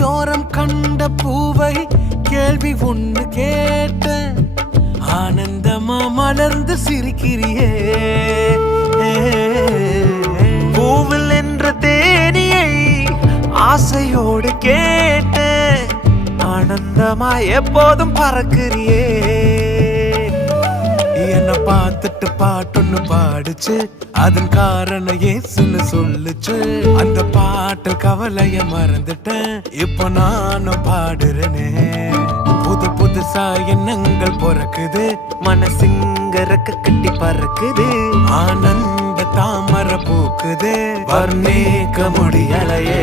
வீதியோரம் கண்ட பூவை கேள்வி ஒண்ணு கேட்ட ஆனந்தமா மலர்ந்து சிரிக்கிறியே பூவில் என்ற தேனியை ஆசையோடு கேட்ட ஆனந்தமா எப்போதும் பறக்கிறியே என்ன பார்த்துட்டு பாட்டொன்னு பாடுச்சு அதன் காரணம் ஏசுன்னு சொல்லுச்சு அந்த பாட்டு கவலைய மறந்துட்டேன் இப்போ நானும் பாடுறேனே புது புதுசா எண்ணங்கள் பிறக்குது மனசுங்க ரெக்க கட்டி பறக்குது ஆனந்த தாமரை பூக்குது வர்ணிக்க முடியலையே